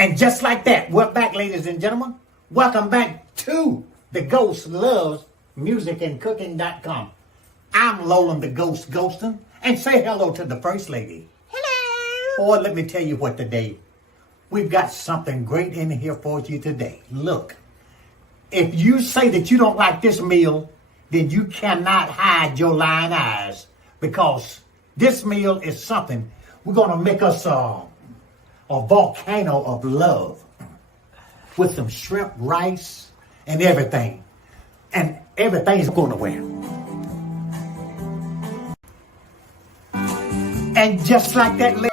And just like that, we're back, ladies and gentlemen. Welcome back to The Ghost Loves Music and Cooking.com. I'm Lolan the Ghost Ghostin, and say hello to the First Lady. Hello. Boy, let me tell you what today. We've got something great in here for you today. Look, if you say that you don't like this meal, then you cannot hide your lying eyes, because this meal is something. We're going to make us a volcano of love with some shrimp, rice, and everything. And everything's going to win. And just like that,